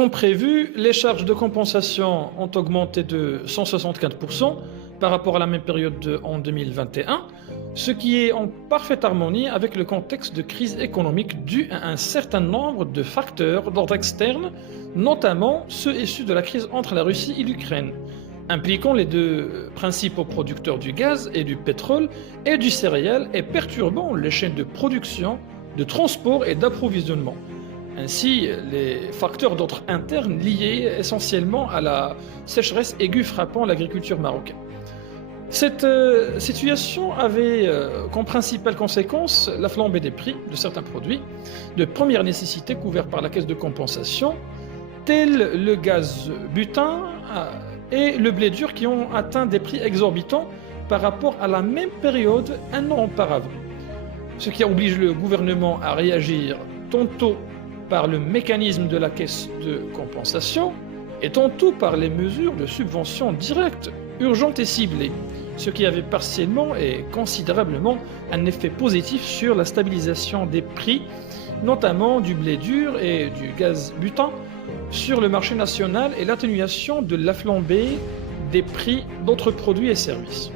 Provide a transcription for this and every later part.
Comme prévu, les charges de compensation ont augmenté de 164% par rapport à la même période en 2021, ce qui est en parfaite harmonie avec le contexte de crise économique dû à un certain nombre de facteurs d'ordre externe, notamment ceux issus de la crise entre la Russie et l'Ukraine, impliquant les deux principaux producteurs du gaz et du pétrole et du céréal et perturbant les chaînes de production, de transport et d'approvisionnement. Ainsi, les facteurs d'ordre interne liés essentiellement à la sécheresse aiguë frappant l'agriculture marocaine. Cette situation avait comme principale conséquence la flambée des prix de certains produits de première nécessité couverts par la caisse de compensation, tels le gaz butane et le blé dur qui ont atteint des prix exorbitants par rapport à la même période un an auparavant. Ce qui oblige le gouvernement à réagir tantôt par le mécanisme de la caisse de compensation et tantôt par les mesures de subvention directes, urgentes et ciblées, ce qui avait partiellement et considérablement un effet positif sur la stabilisation des prix, notamment du blé dur et du gaz butane, sur le marché national et l'atténuation de la flambée des prix d'autres produits et services.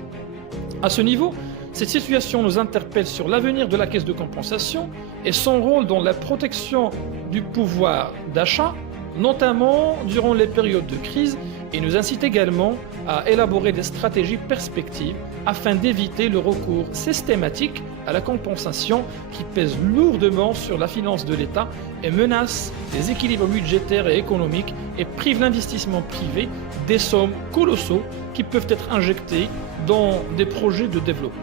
À ce niveau, cette situation nous interpelle sur l'avenir de la caisse de compensation et son rôle dans la protection du pouvoir d'achat, notamment durant les périodes de crise, et nous incite également à élaborer des stratégies perspectives afin d'éviter le recours systématique à la compensation qui pèse lourdement sur la finance de l'État et menace les équilibres budgétaires et économiques et prive l'investissement privé des sommes colossaux qui peuvent être injectées dans des projets de développement.